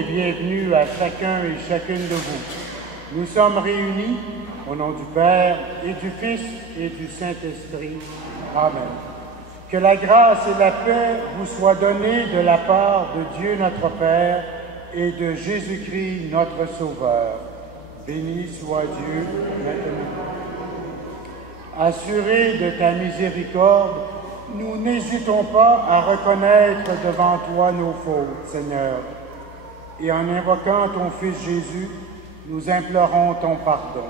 et bienvenue à chacun et chacune de vous. Nous sommes réunis au nom du Père et du Fils et du Saint-Esprit. Amen. Que la grâce et la paix vous soient données de la part de Dieu notre Père et de Jésus-Christ notre Sauveur. Béni soit Dieu maintenant. Assurés de ta miséricorde, nous n'hésitons pas à reconnaître devant toi nos fautes, Seigneur. Et en invoquant ton Fils Jésus, nous implorons ton pardon.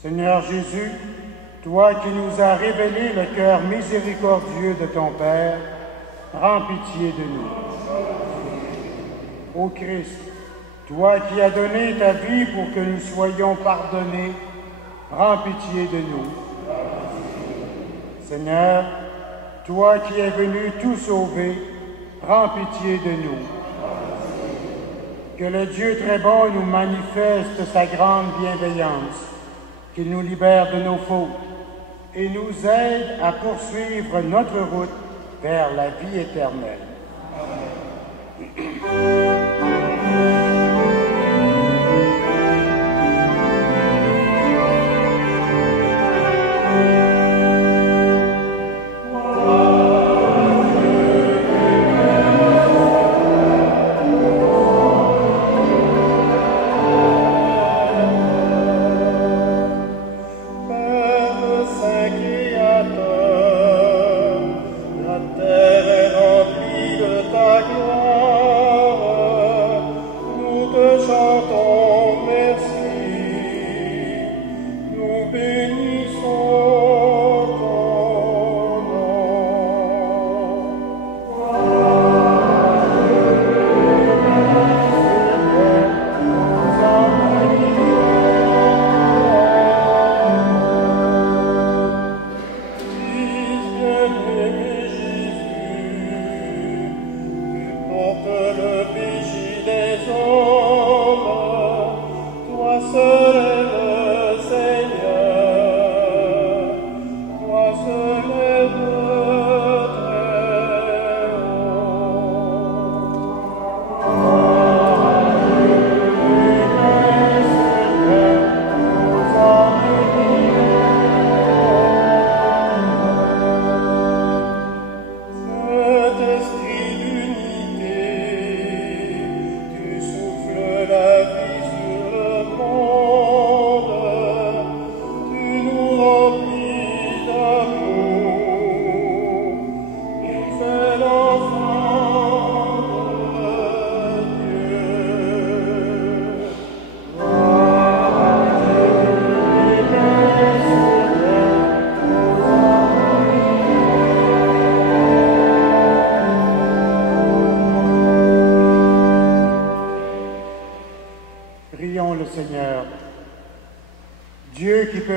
Seigneur Jésus, toi qui nous as révélé le cœur miséricordieux de ton Père, prends pitié de nous. Ô Christ, toi qui as donné ta vie pour que nous soyons pardonnés, prends pitié de nous. Seigneur, toi qui es venu tout sauver, prends pitié de nous. Que le Dieu très bon nous manifeste sa grande bienveillance, qu'il nous libère de nos fautes et nous aide à poursuivre notre route vers la vie éternelle.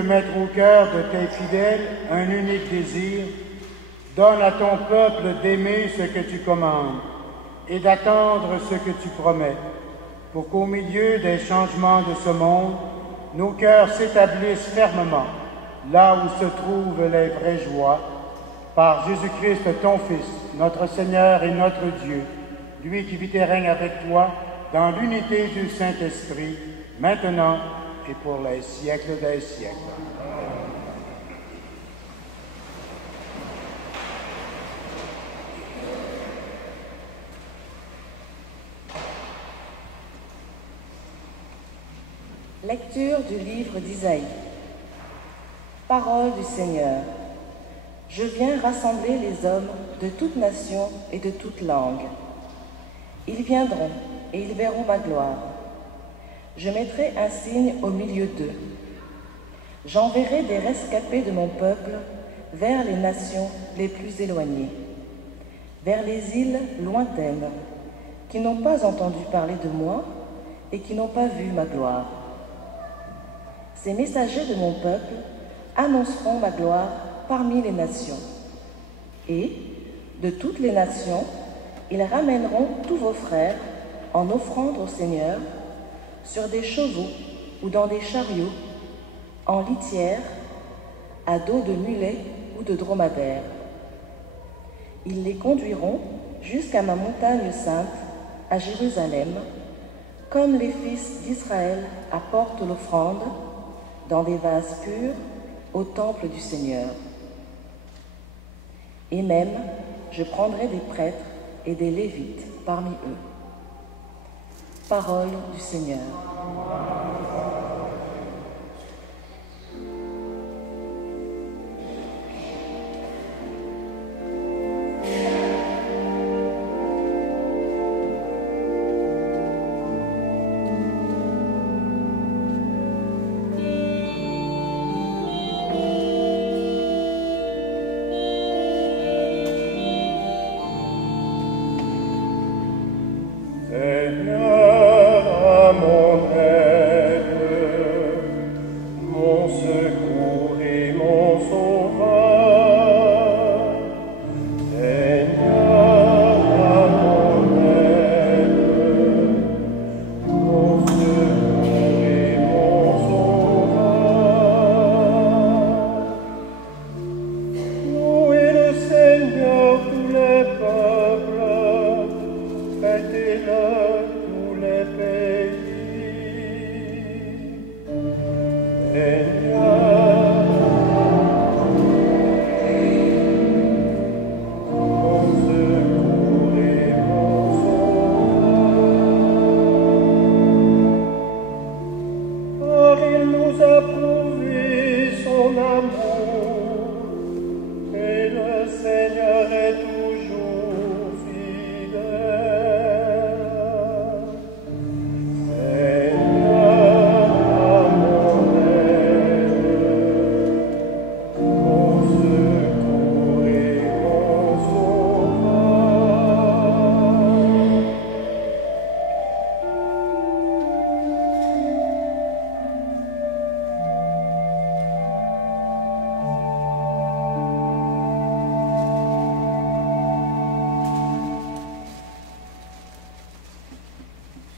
Mettre au cœur de tes fidèles un unique désir, donne à ton peuple d'aimer ce que tu commandes et d'attendre ce que tu promets, pour qu'au milieu des changements de ce monde, nos cœurs s'établissent fermement là où se trouvent les vraies joies, par Jésus-Christ ton Fils, notre Seigneur et notre Dieu, lui qui vit et règne avec toi dans l'unité du Saint-Esprit, maintenant et pour les siècles des siècles. Lecture du livre d'Isaïe. Parole du Seigneur. Je viens rassembler les hommes de toute nation et de toute langue. Ils viendront et ils verront ma gloire. Je mettrai un signe au milieu d'eux. J'enverrai des rescapés de mon peuple vers les nations les plus éloignées, vers les îles lointaines, qui n'ont pas entendu parler de moi et qui n'ont pas vu ma gloire. Ces messagers de mon peuple annonceront ma gloire parmi les nations. Et, de toutes les nations, ils ramèneront tous vos frères en offrande au Seigneur, sur des chevaux ou dans des chariots, en litière, à dos de mulets ou de dromadaires. Ils les conduiront jusqu'à ma montagne sainte, à Jérusalem, comme les fils d'Israël apportent l'offrande dans des vases purs au temple du Seigneur. Et même, je prendrai des prêtres et des Lévites parmi eux. Parole du Seigneur.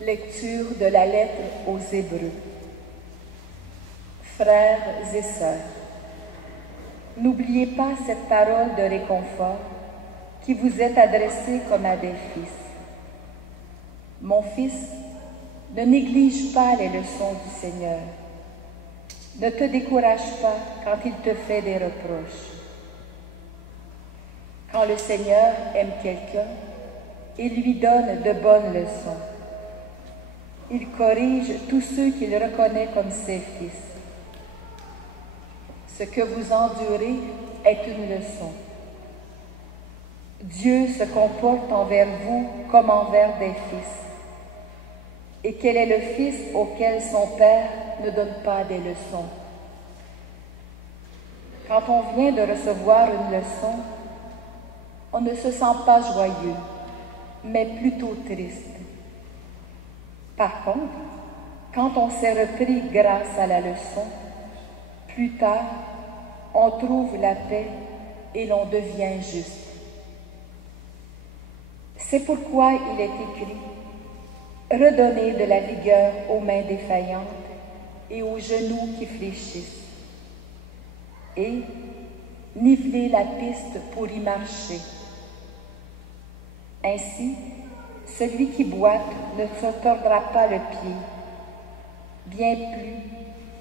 Lecture de la lettre aux Hébreux. Frères et sœurs, n'oubliez pas cette parole de réconfort qui vous est adressée comme à des fils. Mon fils, ne néglige pas les leçons du Seigneur. Ne te décourage pas quand il te fait des reproches. Quand le Seigneur aime quelqu'un, il lui donne de bonnes leçons. Il corrige tous ceux qu'il reconnaît comme ses fils. Ce que vous endurez est une leçon. Dieu se comporte envers vous comme envers des fils. Et quel est le fils auquel son père ne donne pas des leçons? Quand on vient de recevoir une leçon, on ne se sent pas joyeux, mais plutôt triste. Par contre, quand on s'est repris grâce à la leçon, plus tard, on trouve la paix et l'on devient juste. C'est pourquoi il est écrit « Redonnez de la vigueur aux mains défaillantes et aux genoux qui fléchissent. » Et « Nivelez la piste pour y marcher. » Ainsi, celui qui boite ne se tordra pas le pied. Bien plus,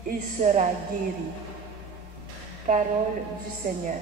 il sera guéri. Parole du Seigneur.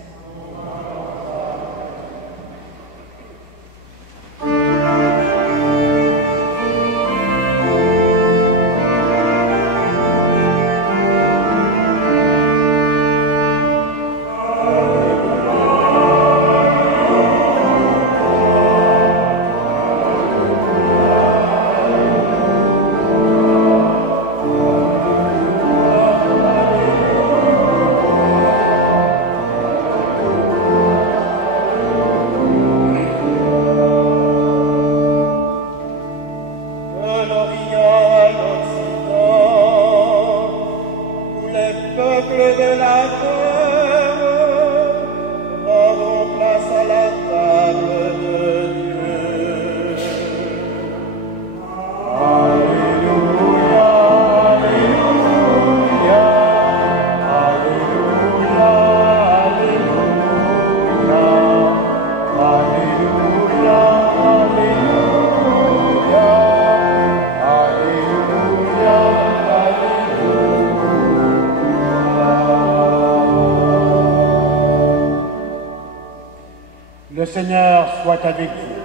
Seigneur soit avec vous.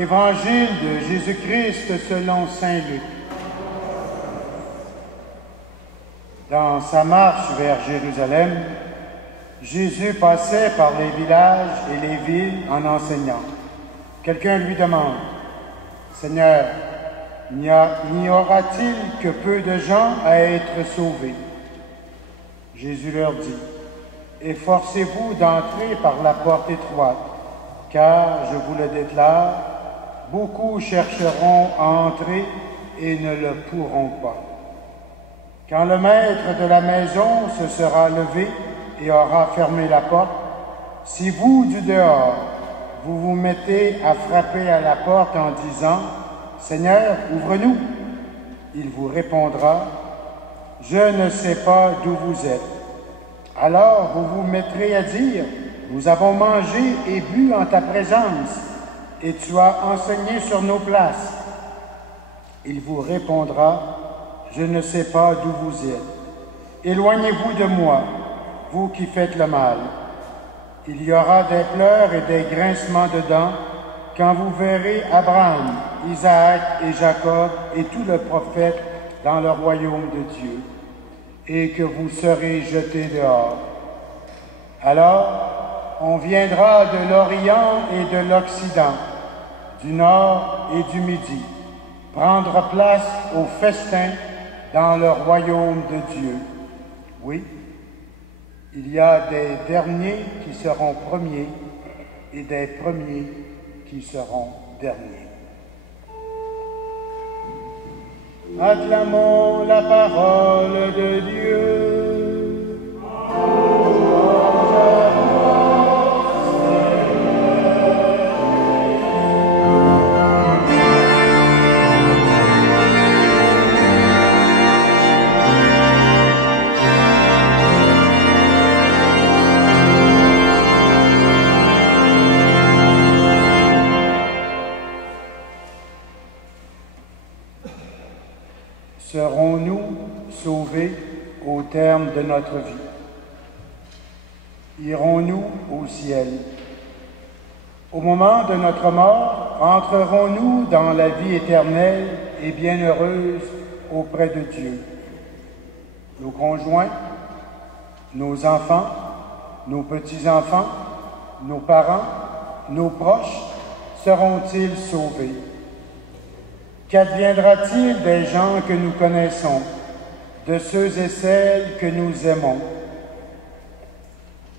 Évangile de Jésus-Christ selon saint Luc. Dans sa marche vers Jérusalem, Jésus passait par les villages et les villes en enseignant. Quelqu'un lui demande, « Seigneur, n'y aura-t-il que peu de gens à être sauvés ?» Jésus leur dit, « Efforcez-vous d'entrer par la porte étroite, car, je vous le déclare, beaucoup chercheront à entrer et ne le pourront pas. Quand le maître de la maison se sera levé et aura fermé la porte, si vous, du dehors, vous vous mettez à frapper à la porte en disant « Seigneur, ouvre-nous », il vous répondra « Je ne sais pas d'où vous êtes ». Alors vous vous mettrez à dire « Nous avons mangé et bu en ta présence, et tu as enseigné sur nos places. » Il vous répondra « Je ne sais pas d'où vous êtes. Éloignez-vous de moi, vous qui faites le mal. » Il y aura des pleurs et des grincements de dents quand vous verrez Abraham, Isaac et Jacob et tout le prophète dans le royaume de Dieu, et que vous serez jetés dehors. Alors, on viendra de l'Orient et de l'Occident, du Nord et du Midi, prendre place au festin dans le royaume de Dieu. Oui, il y a des derniers qui seront premiers et des premiers qui seront derniers. Acclamons la parole de Dieu. Serons-nous sauvés au terme de notre vie? Irons-nous au ciel? Au moment de notre mort, entrerons-nous dans la vie éternelle et bienheureuse auprès de Dieu? Nos conjoints, nos enfants, nos petits-enfants, nos parents, nos proches seront-ils sauvés? Qu'adviendra-t-il des gens que nous connaissons, de ceux et celles que nous aimons?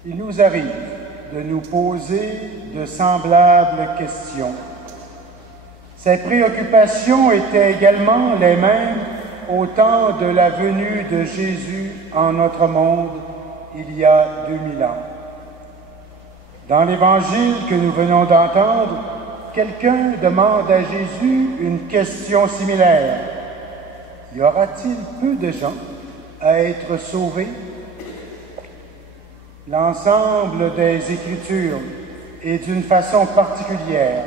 Il nous arrive de nous poser de semblables questions. Ces préoccupations étaient également les mêmes au temps de la venue de Jésus en notre monde il y a 2000 ans. Dans l'Évangile que nous venons d'entendre, quelqu'un demande à Jésus une question similaire. Y aura-t-il peu de gens à être sauvés? L'ensemble des Écritures et d'une façon particulière,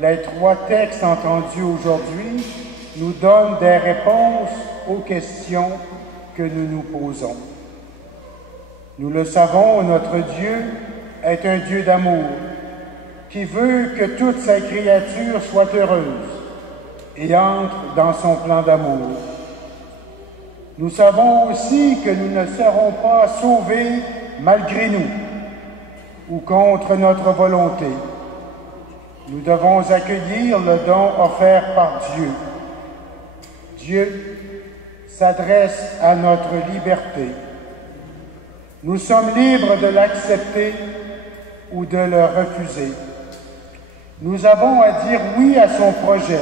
les trois textes entendus aujourd'hui nous donnent des réponses aux questions que nous nous posons. Nous le savons, notre Dieu est un Dieu d'amour, qui veut que toutes ses créatures soient heureuses et entrent dans son plan d'amour. Nous savons aussi que nous ne serons pas sauvés malgré nous ou contre notre volonté. Nous devons accueillir le don offert par Dieu. Dieu s'adresse à notre liberté. Nous sommes libres de l'accepter ou de le refuser. Nous avons à dire oui à son projet.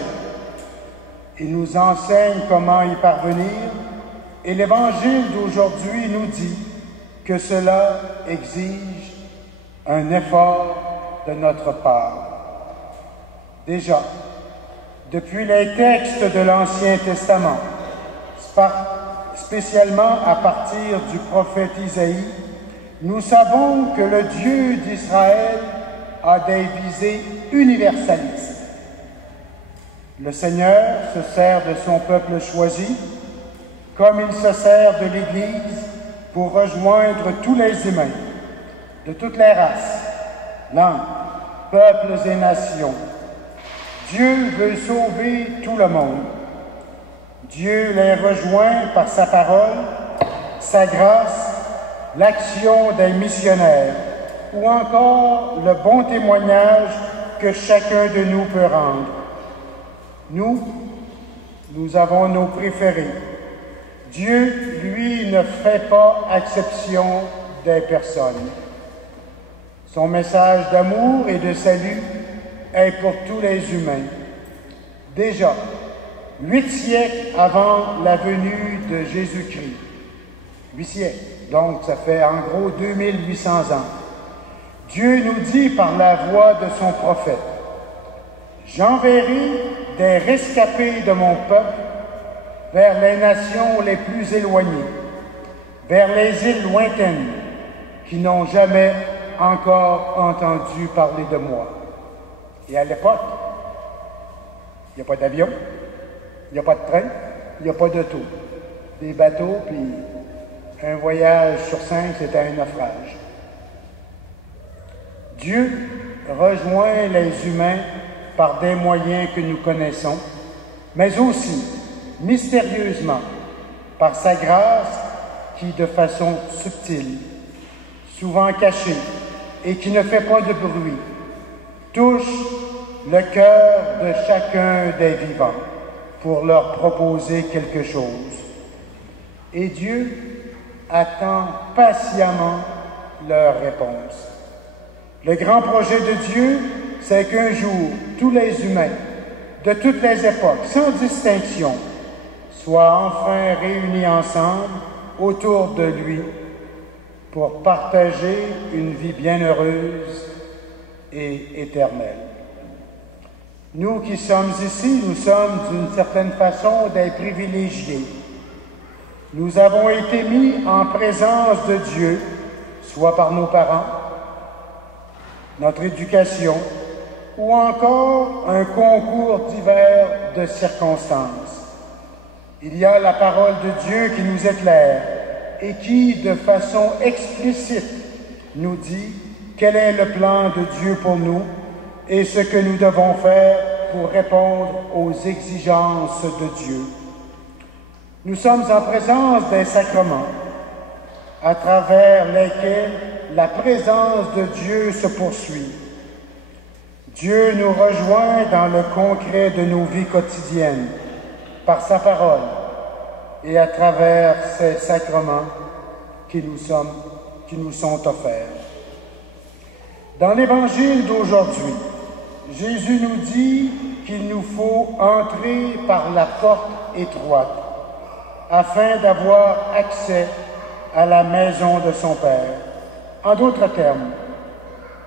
Il nous enseigne comment y parvenir et l'Évangile d'aujourd'hui nous dit que cela exige un effort de notre part. Déjà, depuis les textes de l'Ancien Testament, spécialement à partir du prophète Isaïe, nous savons que le Dieu d'Israël a des visées universalistes. Le Seigneur se sert de son peuple choisi, comme il se sert de l'Église pour rejoindre tous les humains, de toutes les races, langues, peuples et nations. Dieu veut sauver tout le monde. Dieu les rejoint par sa parole, sa grâce, l'action des missionnaires ou encore le bon témoignage que chacun de nous peut rendre. Nous avons nos préférés. Dieu, lui, ne fait pas exception des personnes. Son message d'amour et de salut est pour tous les humains. Déjà, 8 siècles avant la venue de Jésus-Christ. 8 siècles, donc ça fait en gros 2800 ans. Dieu nous dit par la voix de son prophète, « J'enverrai des rescapés de mon peuple vers les nations les plus éloignées, vers les îles lointaines qui n'ont jamais encore entendu parler de moi. » Et à l'époque, il n'y a pas d'avion, il n'y a pas de train, il n'y a pas d'auto. Des bateaux, puis un voyage sur 5, c'était un naufrage. Dieu rejoint les humains par des moyens que nous connaissons, mais aussi, mystérieusement, par sa grâce qui, de façon subtile, souvent cachée et qui ne fait pas de bruit, touche le cœur de chacun des vivants pour leur proposer quelque chose. Et Dieu attend patiemment leur réponse. Le grand projet de Dieu, c'est qu'un jour, tous les humains, de toutes les époques, sans distinction, soient enfin réunis ensemble autour de lui pour partager une vie bienheureuse et éternelle. Nous qui sommes ici, nous sommes d'une certaine façon des privilégiés. Nous avons été mis en présence de Dieu, soit par nos parents, notre éducation, ou encore un concours divers de circonstances. Il y a la parole de Dieu qui nous éclaire et qui, de façon explicite, nous dit quel est le plan de Dieu pour nous et ce que nous devons faire pour répondre aux exigences de Dieu. Nous sommes en présence d'un sacrement à travers lesquels la présence de Dieu se poursuit. Dieu nous rejoint dans le concret de nos vies quotidiennes, par sa parole et à travers ces sacrements qui nous sont offerts. Dans l'Évangile d'aujourd'hui, Jésus nous dit qu'il nous faut entrer par la porte étroite afin d'avoir accès à la maison de son Père. En d'autres termes,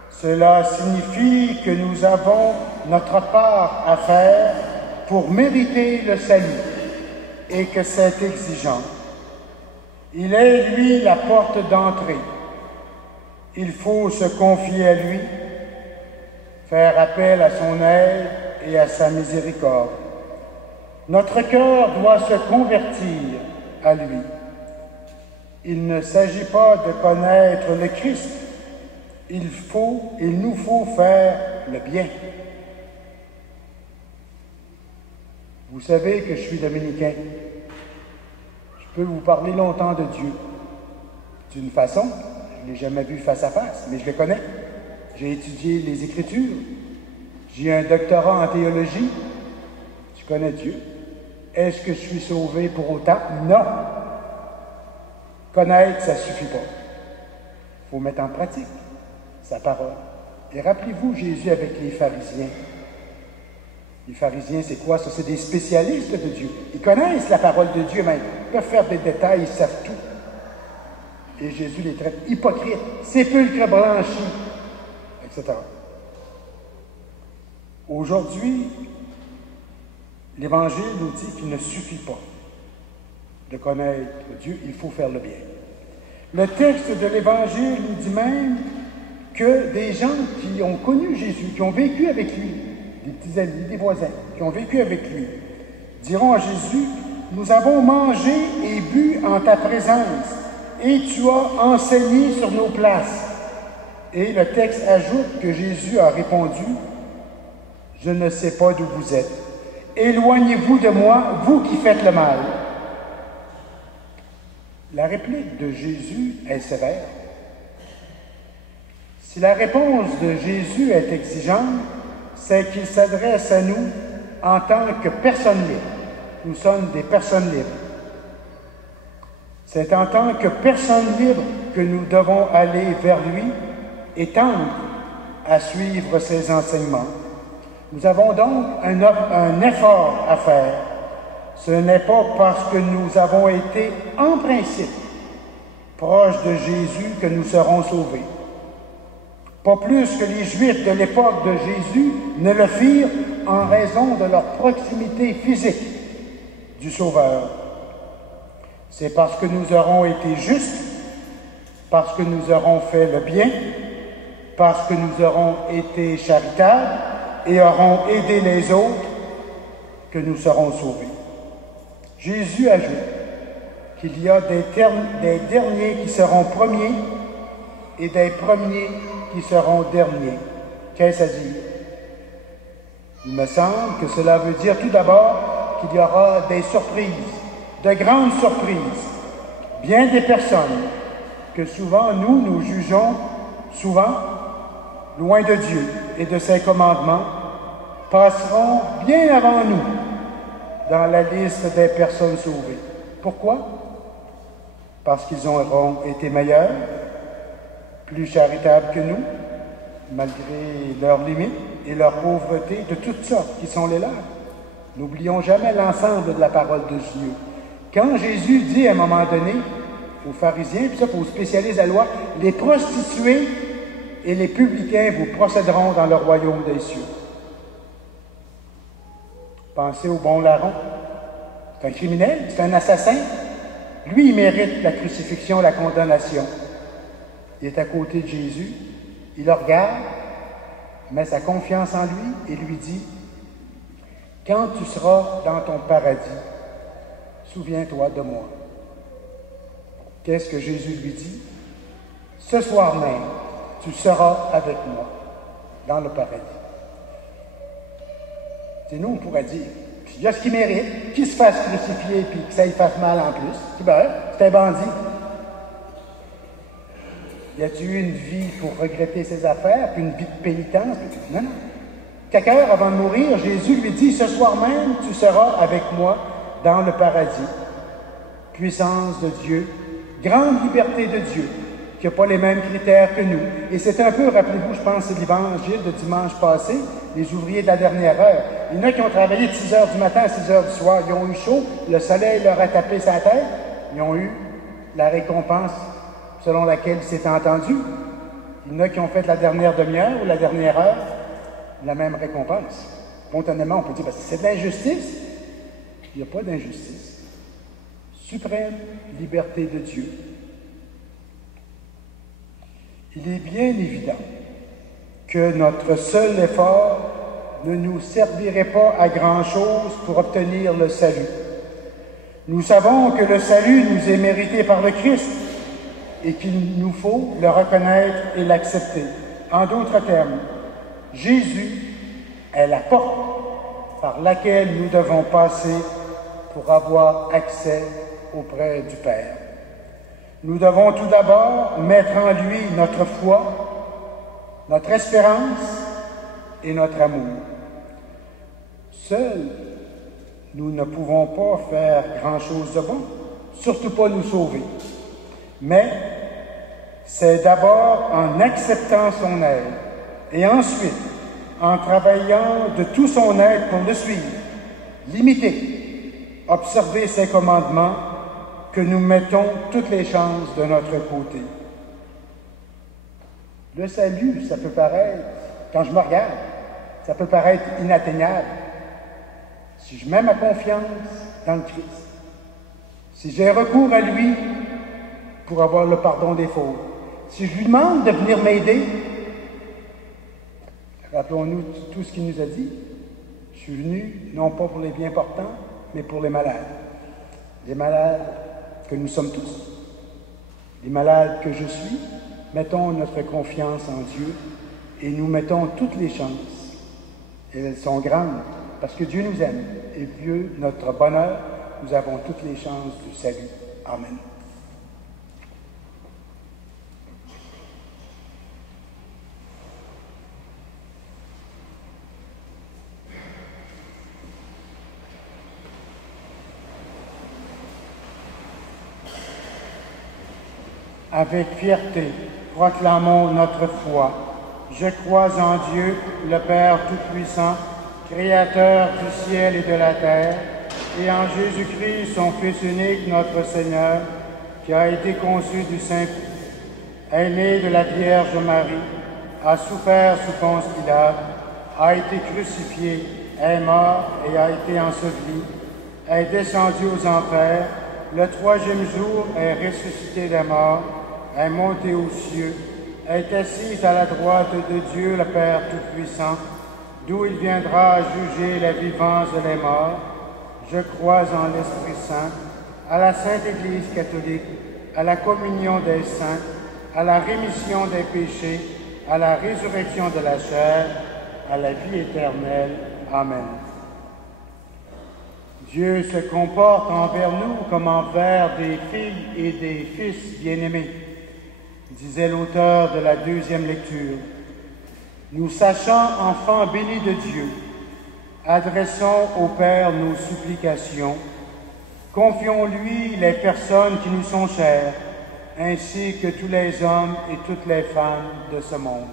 cela signifie que nous avons notre part à faire pour mériter le salut et que c'est exigeant. Il est, lui, la porte d'entrée. Il faut se confier à lui, faire appel à son aide et à sa miséricorde. Notre cœur doit se convertir à lui. Il ne s'agit pas de connaître le Christ. Il nous faut faire le bien. Vous savez que je suis dominicain. Je peux vous parler longtemps de Dieu. D'une façon, je ne l'ai jamais vu face à face, mais je le connais. J'ai étudié les Écritures. J'ai un doctorat en théologie. Je connais Dieu. Est-ce que je suis sauvé pour autant? Non. Connaître, ça ne suffit pas. Il faut mettre en pratique sa parole. Et rappelez-vous Jésus avec les pharisiens. Les pharisiens, c'est quoi ça? C'est des spécialistes de Dieu. Ils connaissent la parole de Dieu, mais ils peuvent faire des détails, ils savent tout. Et Jésus les traite hypocrites, sépulcres blanchis, etc. Aujourd'hui, l'Évangile nous dit qu'il ne suffit pas de connaître Dieu, il faut faire le bien. Le texte de l'Évangile nous dit même que des gens qui ont connu Jésus, qui ont vécu avec lui, des petits amis, des voisins, qui ont vécu avec lui, diront à Jésus, « Nous avons mangé et bu en ta présence, et tu as enseigné sur nos places. » Et le texte ajoute que Jésus a répondu, « Je ne sais pas d'où vous êtes. Éloignez-vous de moi, vous qui faites le mal. » La réplique de Jésus est sévère. Si la réponse de Jésus est exigeante, c'est qu'il s'adresse à nous en tant que personnes libres. Nous sommes des personnes libres. C'est en tant que personnes libres que nous devons aller vers lui et tendre à suivre ses enseignements. Nous avons donc un effort à faire. Ce n'est pas parce que nous avons été, en principe, proches de Jésus que nous serons sauvés. Pas plus que les Juifs de l'époque de Jésus ne le firent en raison de leur proximité physique du Sauveur. C'est parce que nous aurons été justes, parce que nous aurons fait le bien, parce que nous aurons été charitables et aurons aidé les autres que nous serons sauvés. Jésus ajoute qu'il y a des derniers qui seront premiers et des premiers qui seront derniers. Qu'est-ce à dire? Il me semble que cela veut dire tout d'abord qu'il y aura des surprises, de grandes surprises. Bien des personnes que souvent nous jugeons souvent loin de Dieu et de ses commandements passeront bien avant nous dans la liste des personnes sauvées. Pourquoi? Parce qu'ils auront été meilleurs, plus charitables que nous, malgré leurs limites et leur pauvreté de toutes sortes qui sont les leurs. N'oublions jamais l'ensemble de la parole de Dieu. Quand Jésus dit à un moment donné aux pharisiens, puis ça pour aux spécialistes de la loi, les prostituées et les publicains vous procéderont dans le royaume des cieux. Pensez au bon larron. C'est un criminel, c'est un assassin. Lui, il mérite la crucifixion, la condamnation. Il est à côté de Jésus, il le regarde, met sa confiance en lui et lui dit, « Quand tu seras dans ton paradis, souviens-toi de moi. » Qu'est-ce que Jésus lui dit? « Ce soir même, tu seras avec moi dans le paradis. » C'est nous, on pourrait dire, il y a ce qu'il mérite, qu'il se fasse crucifier puis que ça lui fasse mal en plus. C'est un bandit. Y a-t-il eu une vie pour regretter ses affaires, puis une vie de pénitence? Non, non. Quelques heures avant de mourir, Jésus lui dit, « Ce soir même, tu seras avec moi dans le paradis. » Puissance de Dieu, grande liberté de Dieu, qui n'a pas les mêmes critères que nous. Et c'est un peu, rappelez-vous, je pense, c'est l'évangile de dimanche passé, les ouvriers de la dernière heure. Il y en a qui ont travaillé de 6 heures du matin à 6 heures du soir. Ils ont eu chaud, le soleil leur a tapé sa tête. Ils ont eu la récompense selon laquelle c'est entendu. Il y en a qui ont fait la dernière demi-heure ou la dernière heure, la même récompense. Spontanément, on peut dire, c'est de l'injustice. Il n'y a pas d'injustice. Suprême liberté de Dieu. Il est bien évident que notre seul effort ne nous servirait pas à grand-chose pour obtenir le salut. Nous savons que le salut nous est mérité par le Christ et qu'il nous faut le reconnaître et l'accepter. En d'autres termes, Jésus est la porte par laquelle nous devons passer pour avoir accès auprès du Père. Nous devons tout d'abord mettre en lui notre foi, notre espérance et notre amour. Seuls, nous ne pouvons pas faire grand-chose de bon, surtout pas nous sauver. Mais c'est d'abord en acceptant son aide et ensuite en travaillant de tout son être pour le suivre, l'imiter, observer ses commandements, que nous mettons toutes les chances de notre côté. Le salut, ça peut paraître, quand je me regarde, ça peut paraître inatteignable. Si je mets ma confiance dans le Christ, si j'ai recours à lui pour avoir le pardon des fautes, si je lui demande de venir m'aider, rappelons-nous tout ce qu'il nous a dit. Je suis venu, non pas pour les bien portants, mais pour les malades. Les malades que nous sommes tous. Les malades que je suis, Mettons notre confiance en Dieu et nous mettons toutes les chances. Et elles sont grandes parce que Dieu nous aime et Dieu, notre bonheur, nous avons toutes les chances du salut. Amen. Avec fierté, proclamons notre foi. Je crois en Dieu, le Père Tout-Puissant, Créateur du ciel et de la terre, et en Jésus-Christ, son Fils unique, notre Seigneur, qui a été conçu du Saint-Esprit, est né de la Vierge Marie, a souffert sous Ponce Pilate, a été crucifié, est mort et a été enseveli, est descendu aux enfers, le troisième jour est ressuscité des morts, est monté aux cieux, est assis à la droite de Dieu le Père Tout-Puissant, d'où il viendra juger les vivants et les morts. Je crois en l'Esprit Saint, à la Sainte Église catholique, à la communion des saints, à la rémission des péchés, à la résurrection de la chair, à la vie éternelle. Amen. Dieu se comporte envers nous comme envers des filles et des fils bien-aimés, disait l'auteur de la deuxième lecture. Nous sachant enfants bénis de Dieu, adressons au Père nos supplications, confions-lui les personnes qui nous sont chères, ainsi que tous les hommes et toutes les femmes de ce monde.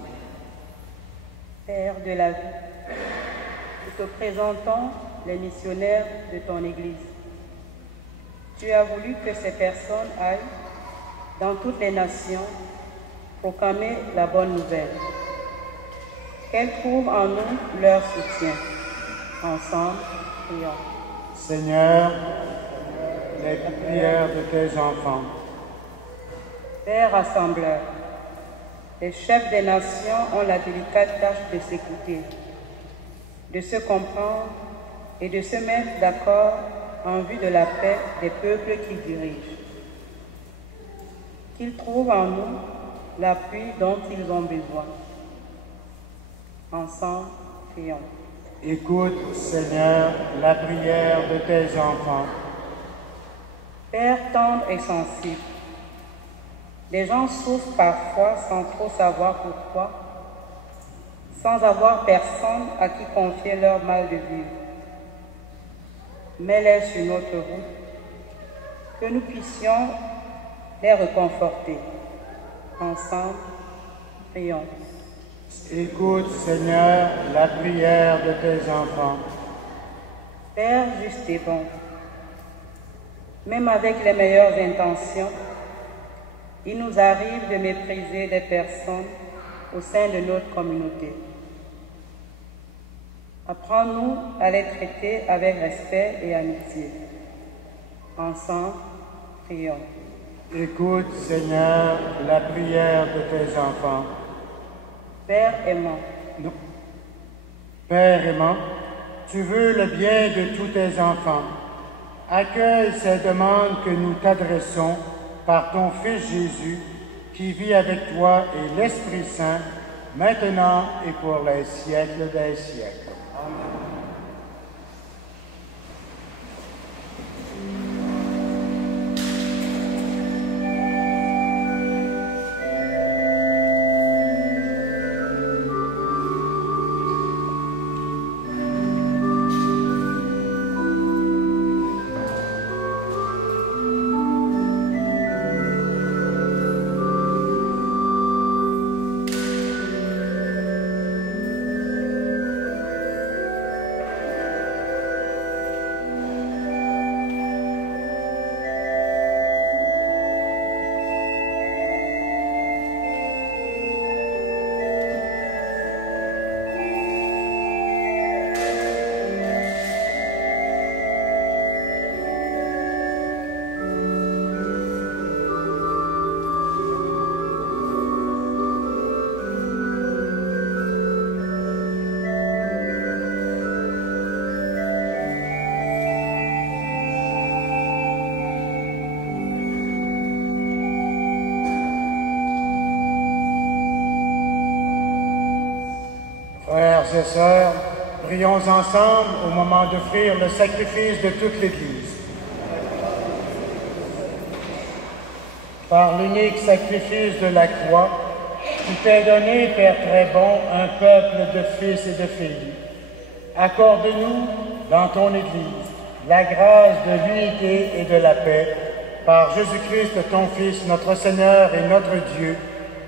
Père de la vie, nous te présentons les missionnaires de ton Église. Tu as voulu que ces personnes aillent dans toutes les nations proclamer la bonne nouvelle. Qu'elles trouvent en nous leur soutien. Ensemble, prions. Seigneur, les prières de tes enfants. Père rassembleur, les chefs des nations ont la délicate tâche de s'écouter, de se comprendre et de se mettre d'accord en vue de la paix des peuples qu'ils dirigent. Qu'ils trouvent en nous l'appui dont ils ont besoin. Ensemble, prions. Écoute, Seigneur, la prière de tes enfants. Père tendre et sensible, les gens souffrent parfois sans trop savoir pourquoi, sans avoir personne à qui confier leur mal de vivre. Mets-les sur notre route, que nous puissions les réconforter. Ensemble, prions. Écoute, Seigneur, la prière de tes enfants. Père juste et bon, même avec les meilleures intentions, il nous arrive de mépriser des personnes au sein de notre communauté. Apprends-nous à les traiter avec respect et amitié. Ensemble, prions. Écoute, Seigneur, la prière de tes enfants. Père aimant. Non. Père aimant, tu veux le bien de tous tes enfants. Accueille ces demandes que nous t'adressons par ton Fils Jésus, qui vit avec toi et l'Esprit Saint, maintenant et pour les siècles des siècles. Amen. et sœurs, prions ensemble au moment d'offrir le sacrifice de toute l'Église. Par l'unique sacrifice de la croix, tu t'es donné, Père très bon, un peuple de fils et de filles. Accorde-nous, dans ton Église, la grâce de l'unité et de la paix, par Jésus-Christ, ton Fils, notre Seigneur et notre Dieu,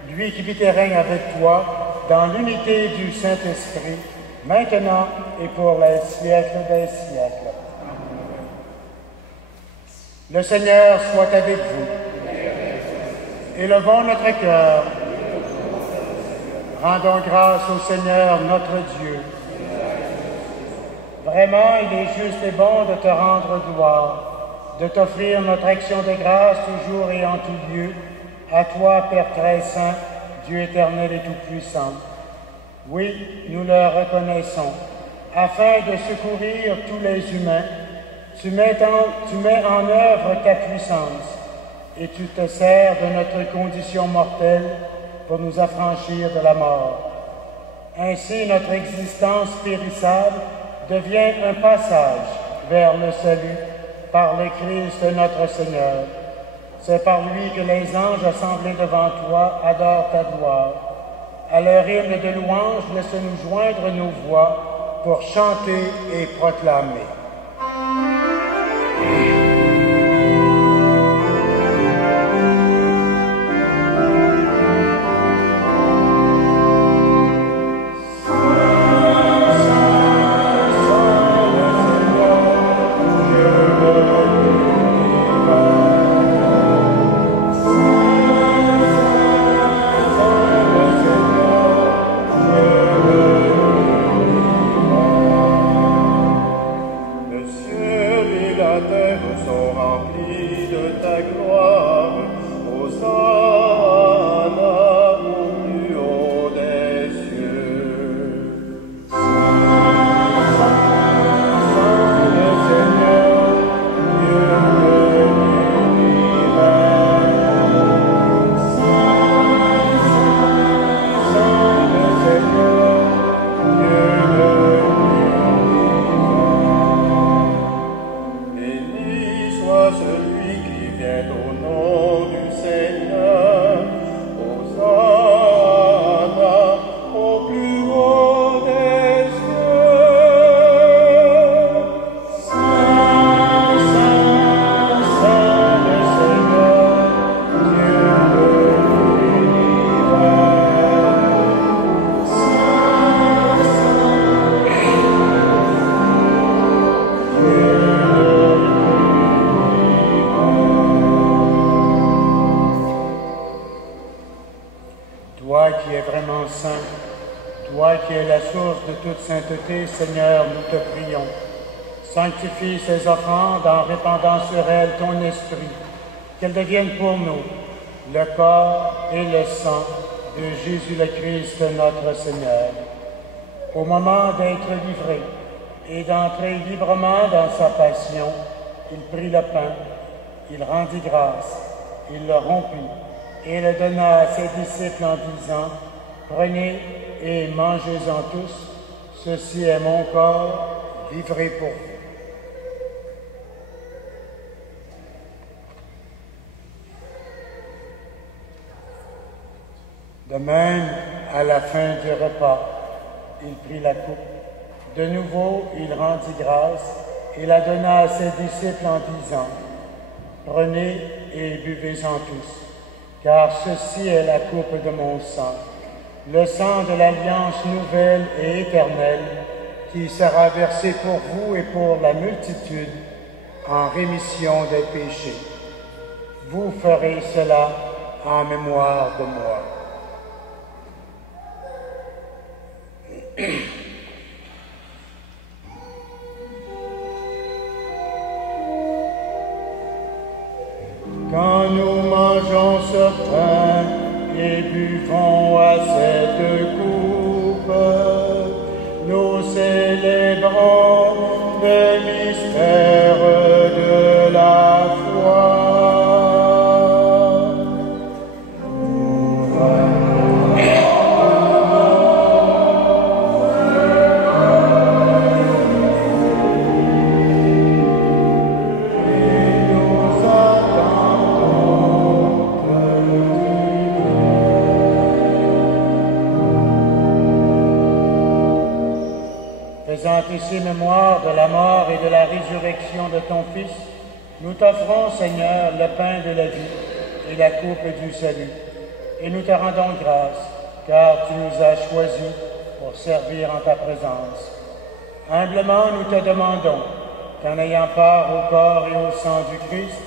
lui qui vit et règne avec toi, dans l'unité du Saint-Esprit, maintenant et pour les siècles des siècles. Le Seigneur soit avec vous. Élevons notre cœur. Rendons grâce au Seigneur notre Dieu. Vraiment, il est juste et bon de te rendre gloire, de t'offrir notre action de grâce toujours et en tout lieu, à toi, Père très saint, Dieu éternel et tout-puissant. Oui, nous le reconnaissons. Afin de secourir tous les humains, tu mets en œuvre ta puissance et tu te sers de notre condition mortelle pour nous affranchir de la mort. Ainsi, notre existence périssable devient un passage vers le salut par le Christ notre Seigneur. C'est par lui que les anges assemblés devant toi adorent ta gloire. À leur hymne de louange, laisse-nous joindre nos voix pour chanter et proclamer. Seigneur, nous te prions. Sanctifie ces offrandes en répandant sur elles ton esprit, qu'elles deviennent pour nous le corps et le sang de Jésus le Christ, notre Seigneur. Au moment d'être livré et d'entrer librement dans sa passion, il prit le pain, il rendit grâce, il le rompit et le donna à ses disciples en disant, « Prenez et mangez-en tous. Ceci est mon corps, livré pour vous. » De même, à la fin du repas, il prit la coupe. De nouveau, il rendit grâce et la donna à ses disciples en disant, « Prenez et buvez-en tous, car ceci est la coupe de mon sang, le sang de l'alliance nouvelle et éternelle, qui sera versé pour vous et pour la multitude en rémission des péchés. Vous ferez cela en mémoire de moi. » Quand nous mangeons ce pain et buvons à cette coupe, nous célébrons le mystère de la foi. ici mémoire de la mort et de la résurrection de ton Fils, nous t'offrons, Seigneur, le pain de la vie et la coupe du salut. Et nous te rendons grâce, car tu nous as choisis pour servir en ta présence. Humblement, nous te demandons qu'en ayant part au corps et au sang du Christ,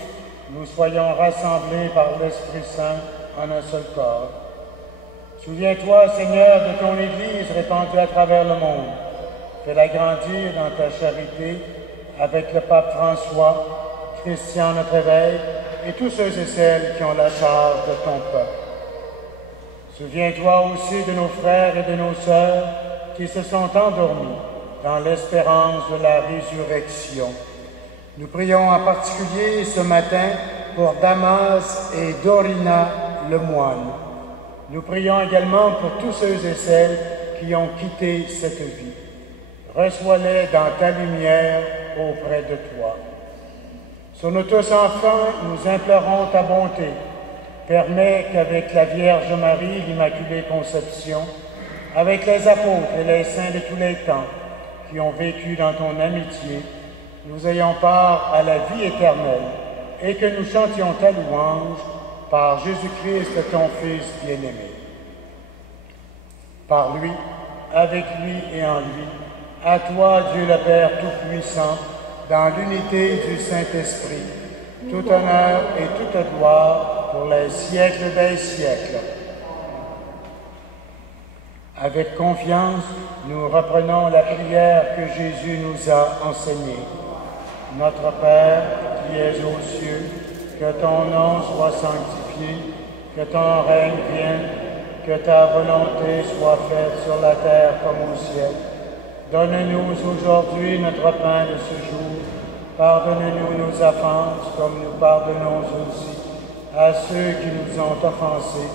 nous soyons rassemblés par l'Esprit Saint en un seul corps. Souviens-toi, Seigneur, de ton Église répandue à travers le monde. Fais-la grandir dans ta charité avec le pape François, Christian notre évêque et tous ceux et celles qui ont la charge de ton peuple. Souviens-toi aussi de nos frères et de nos sœurs qui se sont endormis dans l'espérance de la résurrection. Nous prions en particulier ce matin pour Damas et Dorina le moine. Nous prions également pour tous ceux et celles qui ont quitté cette vie. Reçois-les dans ta lumière auprès de toi. Sur nous tous enfin, nous implorons ta bonté. Permets qu'avec la Vierge Marie, l'Immaculée Conception, avec les apôtres et les saints de tous les temps qui ont vécu dans ton amitié, nous ayons part à la vie éternelle et que nous chantions ta louange par Jésus-Christ, ton Fils bien-aimé. Par lui, avec lui et en lui, à toi, Dieu le Père Tout-Puissant, dans l'unité du Saint-Esprit, tout honneur et toute gloire pour les siècles des siècles. Avec confiance, nous reprenons la prière que Jésus nous a enseignée. Notre Père, qui es aux cieux, que ton nom soit sanctifié, que ton règne vienne, que ta volonté soit faite sur la terre comme au ciel. Donne-nous aujourd'hui notre pain de ce jour. Pardonne-nous nos offenses, comme nous pardonnons aussi à ceux qui nous ont offensés.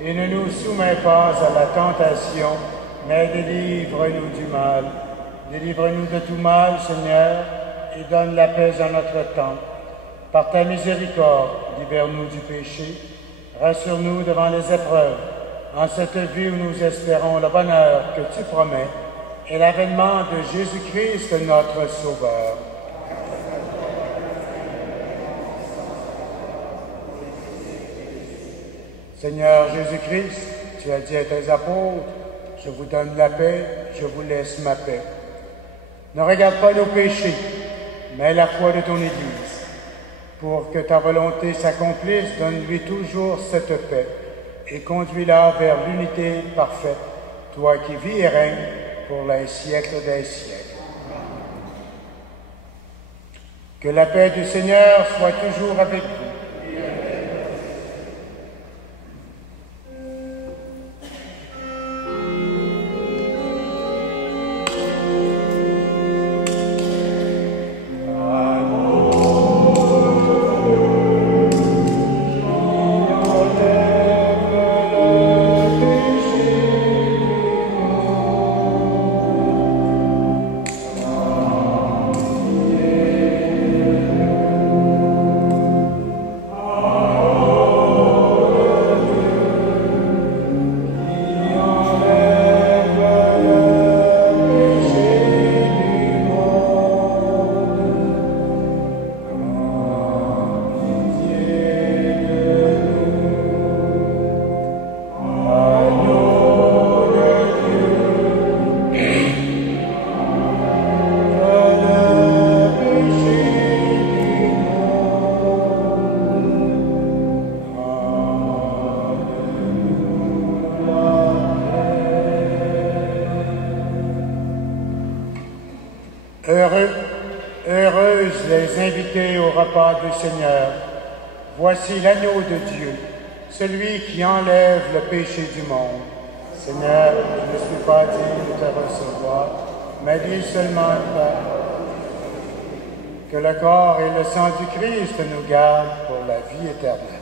Et ne nous soumets pas à la tentation, mais délivre-nous du mal. Délivre-nous de tout mal, Seigneur, et donne la paix à notre temps. Par ta miséricorde, libère-nous du péché. Rassure-nous devant les épreuves, en cette vie où nous espérons le bonheur que tu promets et l'avènement de Jésus-Christ, notre Sauveur. Seigneur Jésus-Christ, tu as dit à tes apôtres, « Je vous donne la paix, je vous laisse ma paix. » Ne regarde pas nos péchés, mais la foi de ton Église. Pour que ta volonté s'accomplisse, donne-lui toujours cette paix et conduis-la vers l'unité parfaite, toi qui vis et règnes pour les siècles des siècles. Que la paix du Seigneur soit toujours avec vous. Heureuses les invités au repas du Seigneur. Voici l'agneau de Dieu, celui qui enlève le péché du monde. Seigneur, je ne suis pas digne de te recevoir, mais dis seulement une parole. Que le corps et le sang du Christ nous gardent pour la vie éternelle.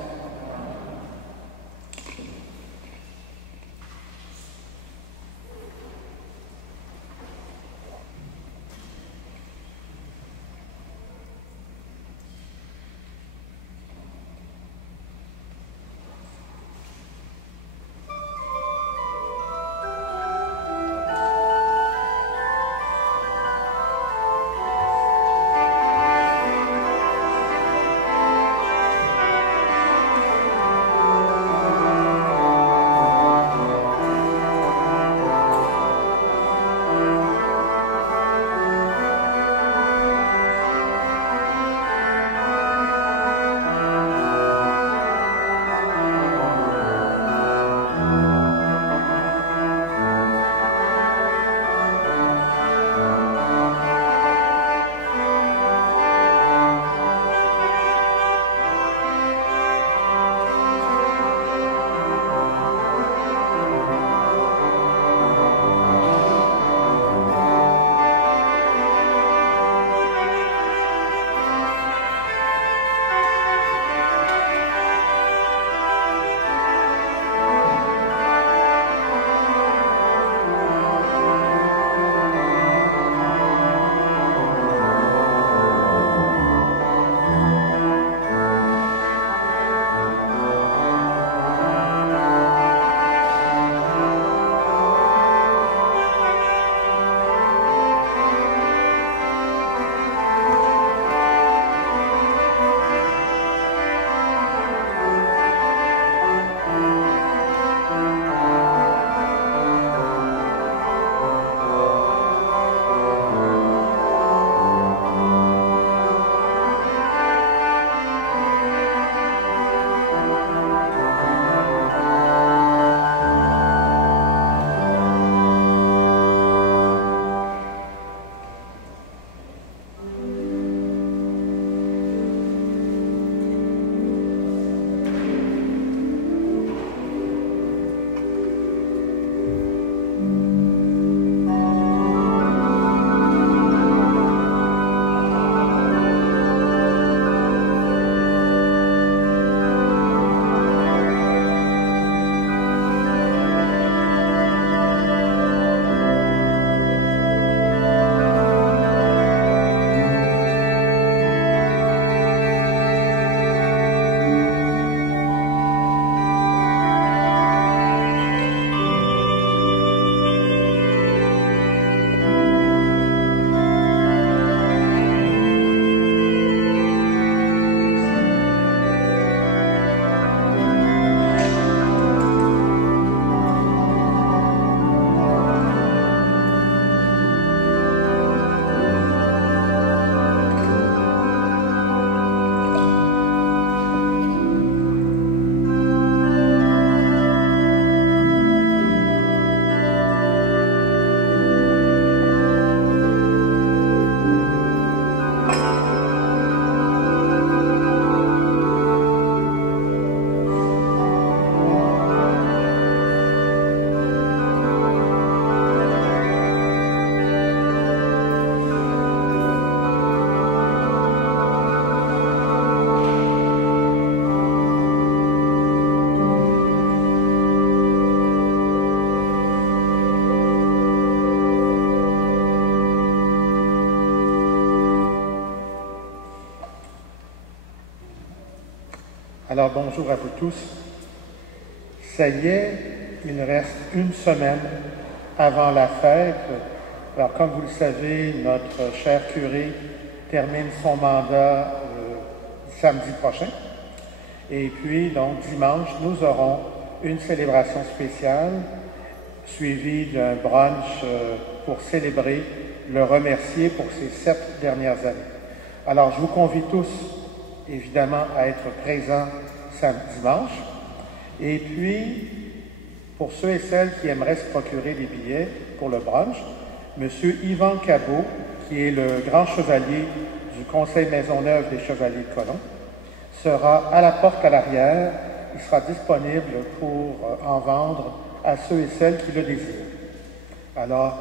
Alors bonjour à vous tous. Ça y est, il reste une semaine avant la fête. Alors comme vous le savez, notre cher curé termine son mandat samedi prochain. Et puis donc dimanche, nous aurons une célébration spéciale suivie d'un brunch pour célébrer, le remercier pour ses 7 dernières années. Alors je vous convie tous évidemment à être présents dimanche. Et puis, pour ceux et celles qui aimeraient se procurer des billets pour le brunch, M. Yvan Cabot, qui est le grand chevalier du Conseil Maisonneuve des Chevaliers de Colomb, sera à la porte à l'arrière. Il sera disponible pour en vendre à ceux et celles qui le désirent. Alors,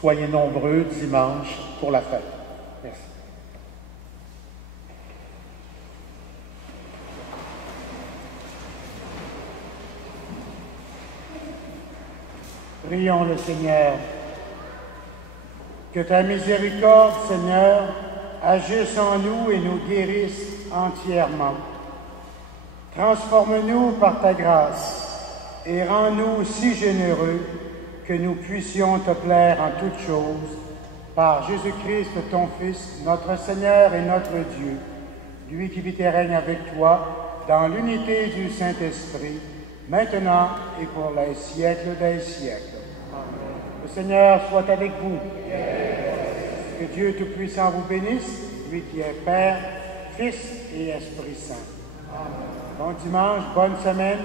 soyez nombreux dimanche pour la fête. Merci. Prions le Seigneur. Que ta miséricorde, Seigneur, agisse en nous et nous guérisse entièrement. Transforme-nous par ta grâce et rends-nous si généreux que nous puissions te plaire en toutes choses, par Jésus-Christ, ton Fils, notre Seigneur et notre Dieu, lui qui vit et règne avec toi dans l'unité du Saint-Esprit, maintenant et pour les siècles des siècles. Amen. Le Seigneur soit avec vous. Que Dieu Tout-Puissant vous bénisse, lui qui est Père, Fils et Esprit Saint. Amen. Bon dimanche, bonne semaine.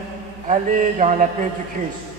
Allez dans la paix du Christ.